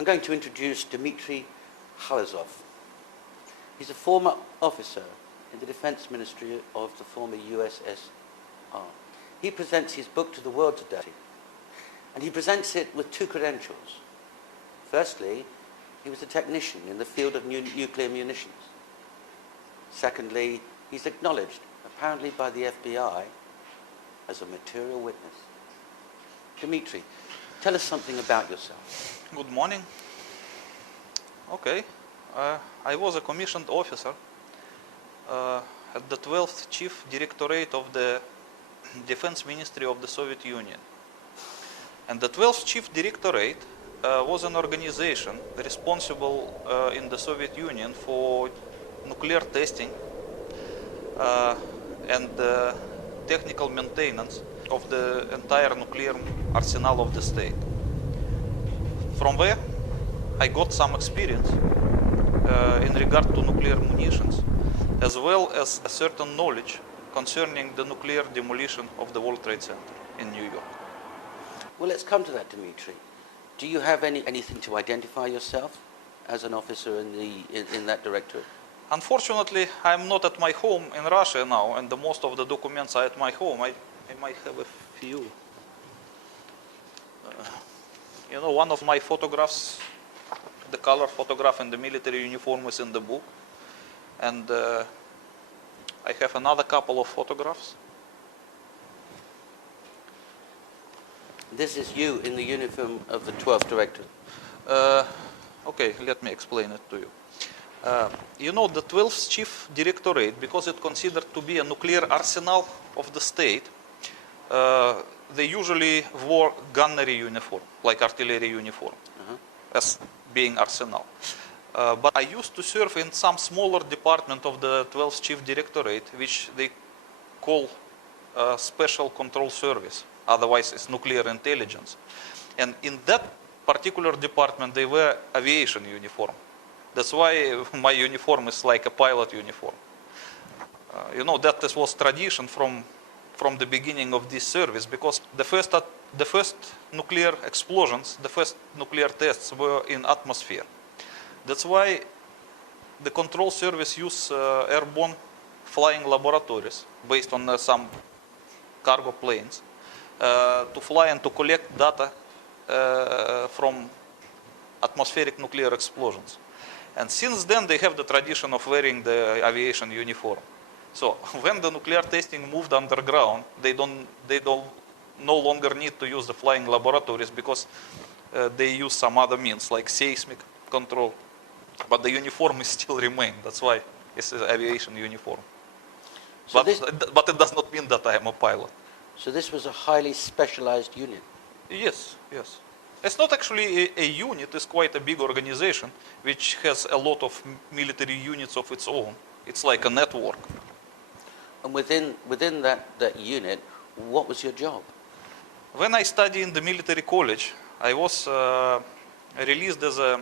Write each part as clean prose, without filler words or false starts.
I'm going to introduce Dimitri Khalezov. He's a former officer in the Defense Ministry of the former USSR. He presents his book to the world today, and he presents it with two credentials. Firstly, he was a technician in the field of nuclear munitions. Secondly, he's acknowledged, apparently by the FBI, as a material witness. Dimitri, tell us something about yourself. Good morning. Okay, I was a commissioned officer at the 12th Chief Directorate of the Defense Ministry of the Soviet Union. And the 12th Chief Directorate was an organization responsible in the Soviet Union for nuclear testing and technical maintenance of the entire nuclear arsenal of the state. From there, I got some experience in regard to nuclear munitions, as well as a certain knowledge concerning the nuclear demolition of the World Trade Center in New York. Well, let's come to that, Dimitri. Do you have anything to identify yourself as an officer in that directorate? Unfortunately, I'm not at my home in Russia now, and most of the documents are at my home. I might have a few. You know, one of my photographs, the color photograph in the military uniform, is in the book. And I have another couple of photographs. This is you in the uniform of the 12th Directorate. Okay, let me explain it to you. You know, the 12th Chief Directorate, because it's considered to be a nuclear arsenal of the state, they usually wore gunnery uniform, like artillery uniform, as being arsenal. But I used to serve in some smaller department of the 12th Chief Directorate, which they call Special Control Service. Otherwise, it's nuclear intelligence. And in that particular department, they wear aviation uniform. That's why my uniform is like a pilot uniform. You know, that this was tradition from the beginning of this service, because the first nuclear explosions, the first nuclear tests were in atmosphere. That's why the control service use airborne flying laboratories based on some cargo planes to fly and to collect data from atmospheric nuclear explosions. And since then, they have the tradition of wearing the aviation uniform. So when the nuclear testing moved underground, they no longer need to use the flying laboratories, because they use some other means like seismic control. But the uniform is still remain. That's why it's an aviation uniform. So but it does not mean that I am a pilot. So this was a highly specialized unit? Yes, yes. It's not actually a unit, it's quite a big organization which has a lot of military units of its own. It's like a network. And within that unit, what was your job? When I studied in the military college, I was released as a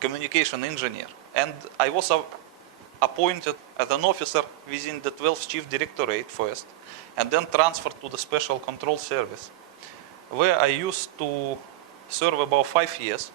communication engineer. And I was appointed as an officer within the 12th Chief Directorate first, and then transferred to the Special Control Service, where I used to serve about 5 years.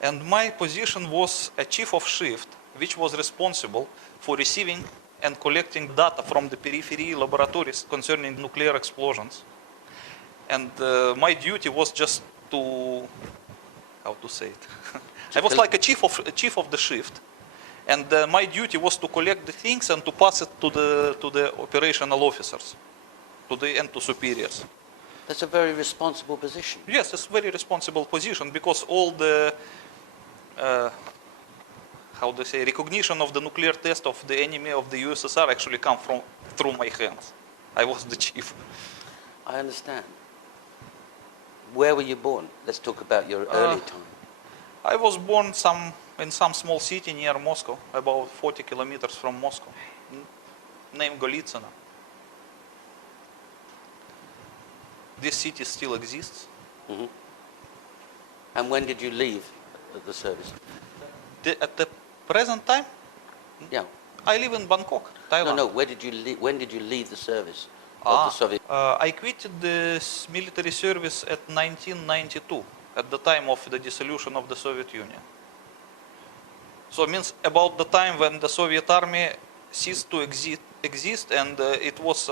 And my position was a chief of shift, which was responsible for receiving and collecting data from the periphery laboratories concerning nuclear explosions. And my duty was just to, how to say it? I was like a chief of the shift. And my duty was to collect the things and to pass it to the operational officers, and to superiors. That's a very responsible position. Yes, it's a very responsible position, because all the, how do you say, recognition of the nuclear test of the enemy of the USSR actually come through my hands. I was the chief. I understand. Where were you born? Let's talk about your early time. I was born in some small city near Moscow, about 40 kilometers from Moscow, named Golitsino. This city still exists. Mm-hmm. And when did you leave the service? At the present time? Yeah. I live in Bangkok, Thailand. No, where did you when did you leave the service of the Soviet? I quitted this military service at 1992. at the time of the dissolution of the Soviet Union. So it means about the time when the Soviet army ceased to exist and it was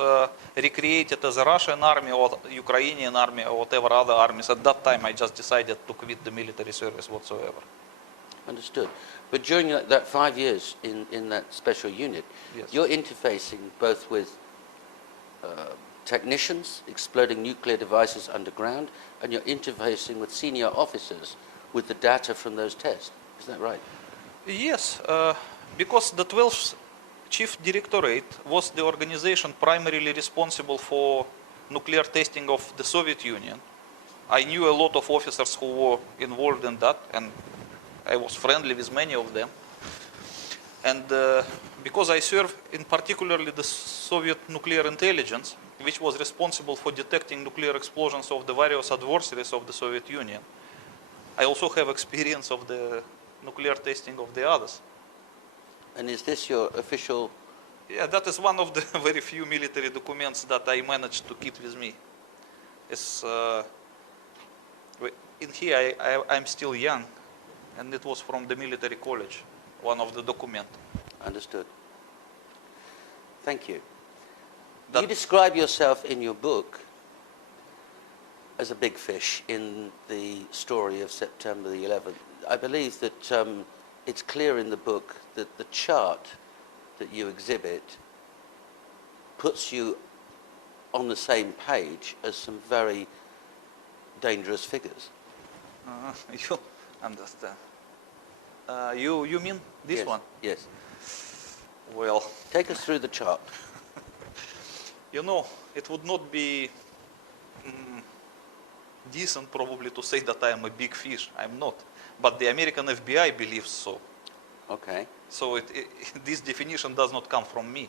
recreated as a Russian army or Ukrainian army or whatever other armies. At that time I just decided to quit the military service whatsoever. Understood. But during that 5 years in that special unit, Yes. you're interfacing both with technicians exploding nuclear devices underground, and you're interfacing with senior officers with the data from those tests. Is that right? Yes, because the 12th Chief Directorate was the organization primarily responsible for nuclear testing of the Soviet Union. I knew a lot of officers who were involved in that, and I was friendly with many of them. And because I served in particularly the Soviet nuclear intelligence, which was responsible for detecting nuclear explosions of the various adversaries of the Soviet Union, I also have experience of the nuclear testing of the others. And is this your official? Yeah, that is one of the very few military documents that I managed to keep with me. It's, in here I'm still young, and it was from the military college, one of the documents. Understood. Thank you. You describe yourself in your book as a big fish in the story of September the 11th. I believe that it's clear in the book that the chart that you exhibit puts you on the same page as some very dangerous figures. You understand. You mean this Yes. one? Yes. Well, Take us through the chart. you know, it would not be decent probably to say that I am a big fish. I'm not. But the American FBI believes so. Okay. So this definition does not come from me.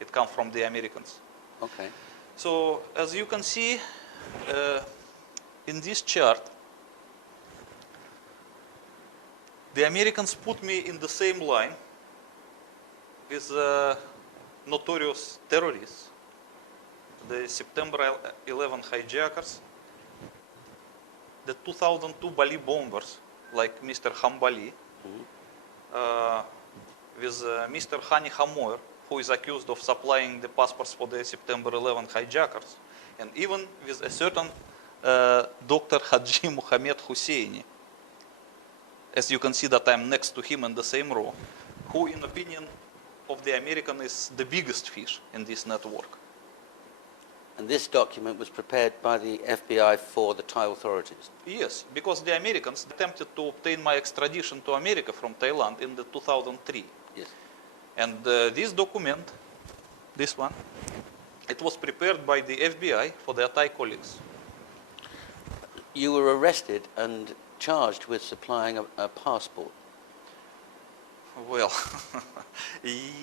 It comes from the Americans. Okay. So as you can see in this chart, the Americans put me in the same line with notorious terrorists, the September 11 hijackers, the 2002 Bali bombers, like Mr. Hambali, with Mr. Hani Hamoir, who is accused of supplying the passports for the September 11 hijackers, and even with a certain Dr. Haji Mohammed Husseini. As you can see that I'm next to him in the same row, who in opinion of the American is the biggest fish in this network. And this document was prepared by the FBI for the Thai authorities. Yes, because the Americans attempted to obtain my extradition to America from Thailand in the 2003. Yes. And this document, this one, it was prepared by the FBI for their Thai colleagues. You were arrested and charged with supplying a passport. Well,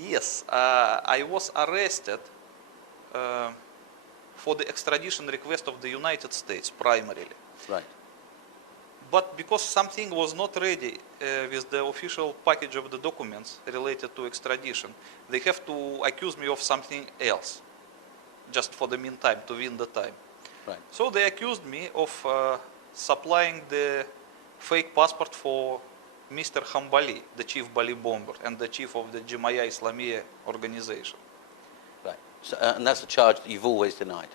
yes, I was arrested for the extradition request of the United States primarily. Right. But because something was not ready with the official package of the documents related to extradition, they have to accuse me of something else, just for the meantime, to win the time. Right. So they accused me of supplying the fake passport for Mr. Hambali, the chief Bali bomber and the chief of the Jemaah Islamiyah organization. Right. So, and that's a charge that you've always denied.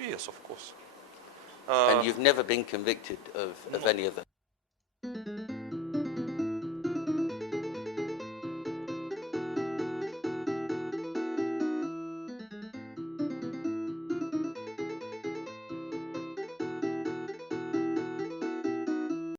Yes, of course. And you've never been convicted of no. any of them.